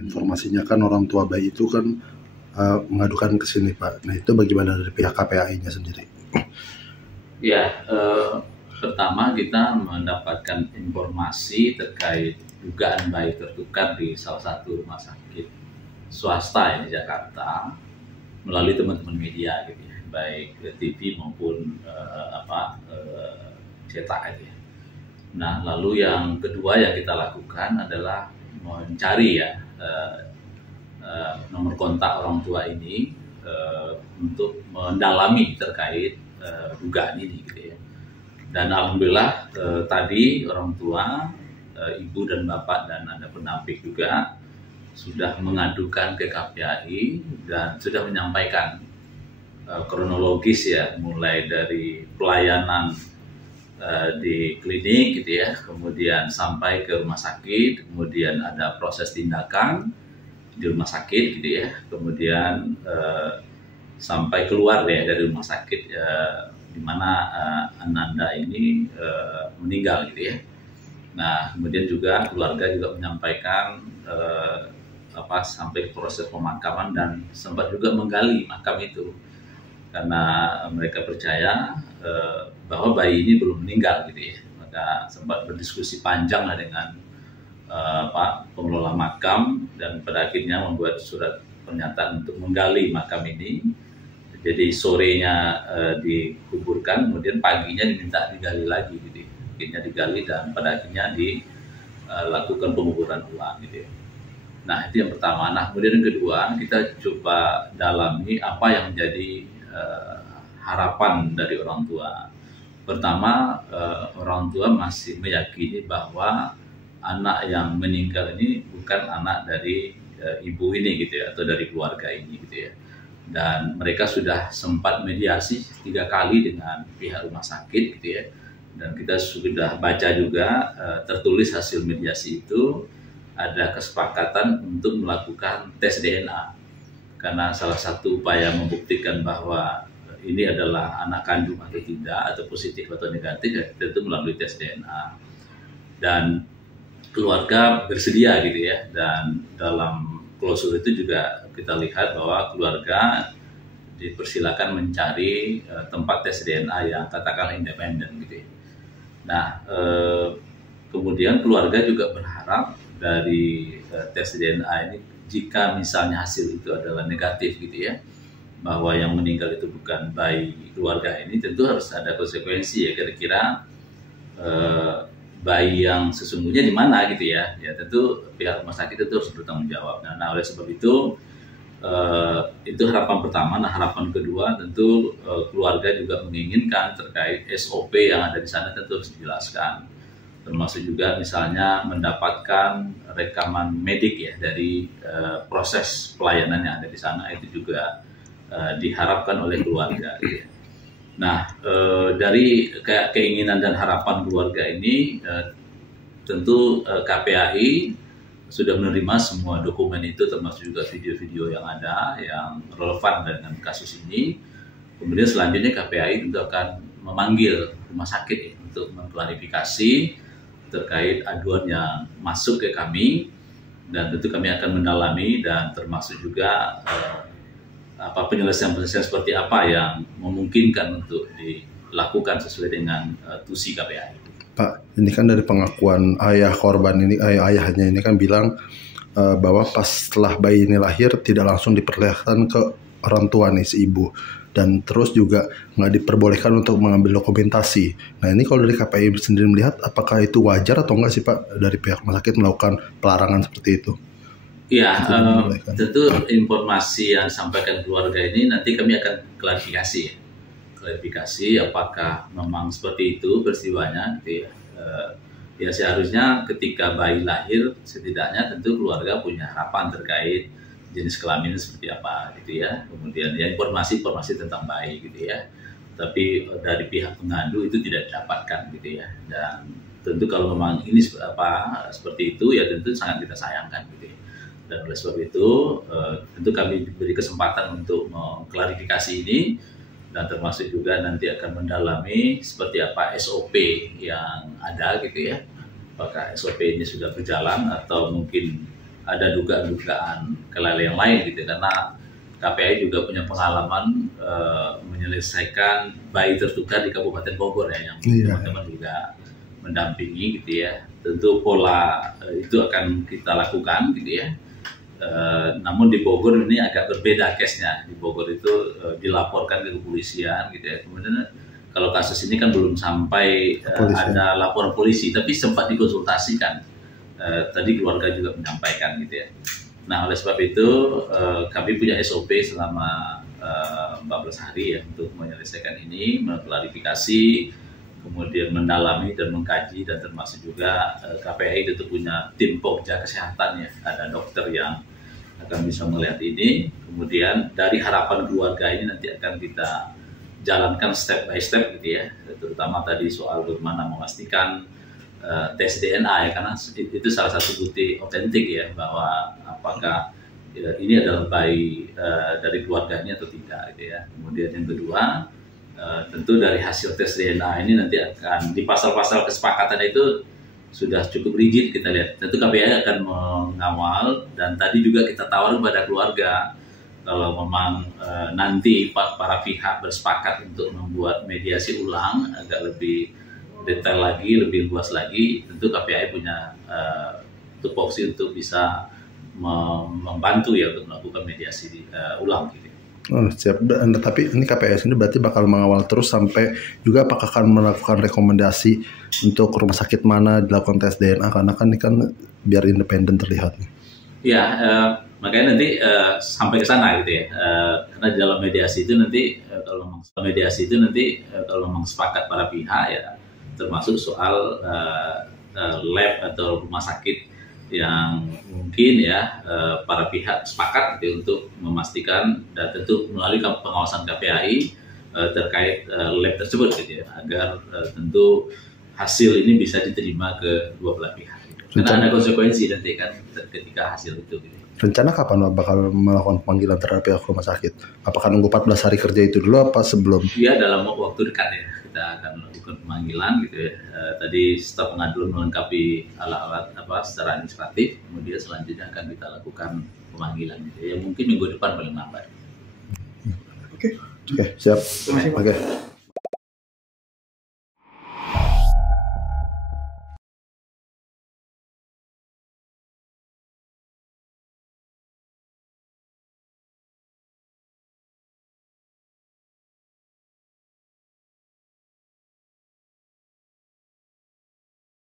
informasinya kan orang tua bayi itu kan mengadukan ke sini Pak. Nah itu bagaimana dari pihak KPAI-nya sendiri? Ya, pertama kita mendapatkan informasi terkait dugaan bayi tertukar di salah satu rumah sakit swasta di Jakarta melalui teman-teman media gitu ya, baik TV maupun cetak gitu ya. Nah, lalu yang kedua yang kita lakukan adalah mencari ya nomor kontak orang tua ini untuk mendalami terkait dugaan ini gitu ya. Dan alhamdulillah tadi orang tua, ibu dan bapak dan ada pendamping juga sudah mengadukan ke KPAI dan sudah menyampaikan kronologis ya, mulai dari pelayanan di klinik gitu ya, kemudian sampai ke rumah sakit, kemudian ada proses tindakan di rumah sakit gitu ya, kemudian sampai keluar ya dari rumah sakit di mana Ananda ini meninggal gitu ya. Nah, kemudian juga keluarga juga menyampaikan sampai proses pemakaman dan sempat juga menggali makam itu karena mereka percaya bahwa bayi ini belum meninggal gitu ya. Maka sempat berdiskusi panjang lah dengan pengelola makam dan pada akhirnya membuat surat pernyataan untuk menggali makam ini. Jadi sorenya dikuburkan, kemudian paginya diminta digali lagi gitu. Akhirnya digali dan pada akhirnya dilakukan penguburan ulang gitu ya. Nah, itu yang pertama. Nah, kemudian yang kedua, kita coba dalami apa yang menjadi harapan dari orang tua. Pertama, orang tua masih meyakini bahwa anak yang meninggal ini bukan anak dari ibu ini gitu ya, atau dari keluarga ini gitu ya. Dan mereka sudah sempat mediasi 3 kali dengan pihak rumah sakit gitu ya. Dan kita sudah baca juga tertulis hasil mediasi itu ada kesepakatan untuk melakukan tes DNA. Karena salah satu upaya membuktikan bahwa ini adalah anak kandung atau tidak, atau positif atau negatif, ya, tentu melalui tes DNA. Dan keluarga bersedia gitu ya, dan dalam klausul itu juga kita lihat bahwa keluarga dipersilakan mencari tempat tes DNA yang katakanlah independen gitu ya. Nah, kemudian keluarga juga berharap dari tes DNA ini, jika misalnya hasil itu adalah negatif gitu ya, bahwa yang meninggal itu bukan bayi keluarga ini, tentu harus ada konsekuensi ya, kira-kira bayi yang sesungguhnya di mana gitu ya. Ya tentu pihak rumah sakit itu harus bertanggung jawab. Nah, oleh sebab itu harapan pertama. Nah, harapan kedua tentu keluarga juga menginginkan terkait SOP yang ada di sana tentu harus dijelaskan. Termasuk juga misalnya mendapatkan rekaman medik ya dari proses pelayanan yang ada di sana, itu juga diharapkan oleh keluarga. Ya. Nah, dari keinginan dan harapan keluarga ini, tentu KPAI sudah menerima semua dokumen itu, termasuk juga video-video yang ada yang relevan dengan kasus ini. Kemudian selanjutnya KPAI tentu akan memanggil rumah sakit ya, untuk mengklarifikasi terkait aduan yang masuk ke kami, dan tentu kami akan mendalami dan termasuk juga penyelesaian seperti apa yang memungkinkan untuk dilakukan sesuai dengan tusi KPAI. Pak, ini kan dari pengakuan ayah korban ini, ayahnya ini kan bilang bahwa pas setelah bayi ini lahir tidak langsung diperlihatkan ke orang tua nih si ibu, dan terus juga nggak diperbolehkan untuk mengambil dokumentasi. Nah, ini kalau dari KPAI sendiri melihat, apakah itu wajar atau enggak sih Pak dari pihak rumah sakit melakukan pelarangan seperti itu? Iya, tentu informasi yang disampaikan keluarga ini nanti kami akan klarifikasi apakah memang seperti itu peristiwanya gitu ya. Ya seharusnya ketika bayi lahir setidaknya tentu keluarga punya harapan terkait jenis kelamin seperti apa gitu ya, kemudian ya informasi tentang bayi gitu ya. Tapi dari pihak pengadu itu tidak didapatkan gitu ya. Dan tentu kalau memang ini seperti itu ya tentu sangat kita sayangkan gitu ya. Dan oleh sebab itu tentu kami diberi kesempatan untuk mengklarifikasi ini, dan termasuk juga nanti akan mendalami seperti apa SOP yang ada gitu ya. Apakah SOP ini sudah berjalan atau mungkin ada dugaan-dugaan kelalaian lain gitu, karena KPAI juga punya pengalaman menyelesaikan bayi tertukar di Kabupaten Bogor ya, yang teman-teman juga mendampingi gitu ya. Tentu pola itu akan kita lakukan gitu ya. Namun di Bogor ini agak berbeda case-nya. Di Bogor itu dilaporkan ke kepolisian gitu ya. Kemudian kalau kasus ini kan belum sampai ada laporan polisi, tapi sempat dikonsultasikan. Tadi keluarga juga menyampaikan gitu ya. Nah, oleh sebab itu kami punya SOP selama 14 hari ya untuk menyelesaikan ini, mengklarifikasi, kemudian mendalami dan mengkaji, dan termasuk juga KPAI itu punya tim pokja kesehatan ya, ada dokter yang akan bisa melihat ini. Kemudian dari harapan keluarga ini nanti akan kita jalankan step by step gitu ya, terutama tadi soal bagaimana memastikan tes DNA ya, karena itu salah satu bukti otentik ya bahwa apakah ini adalah bayi dari keluarganya atau tidak gitu ya. Kemudian yang kedua, tentu dari hasil tes DNA ini nanti akan di pasal-pasal kesepakatan itu sudah cukup rigid kita lihat. Tentu KPAI akan mengawal, dan tadi juga kita tawarkan pada keluarga kalau memang nanti para pihak bersepakat untuk membuat mediasi ulang agak lebih detail lagi, lebih luas lagi, tentu KPAI punya tupoksi untuk bisa membantu ya untuk melakukan mediasi ulang gitu. Oh, siap. Tapi ini KPAI ini berarti bakal mengawal terus sampai juga apakah akan melakukan rekomendasi untuk rumah sakit mana dilakukan tes DNA, karena kan ini kan biar independen terlihat. Ya, makanya nanti sampai ke sana gitu ya. Karena di dalam mediasi itu nanti kalau memang sepakat para pihak ya, termasuk soal lab atau rumah sakit yang mungkin ya para pihak sepakat gitu, untuk memastikan, dan tentu melalui pengawasan KPAI terkait lab tersebut gitu ya, agar tentu hasil ini bisa diterima ke dua belah pihak gitu. Karena ada konsekuensi nanti kan ketika hasil itu gitu. Rencana kapan bakal melakukan panggilan terhadap pihak rumah sakit? Apakah nunggu 14 hari kerja itu dulu apa sebelum? Iya, dalam waktu dekat ya kita akan melakukan pemanggilan gitu ya. Tadi staf pengaduan melengkapi alat-alat secara administratif, kemudian selanjutnya akan kita lakukan pemanggilan gitu ya. Mungkin minggu depan paling lambat. Oke, siap. Oke.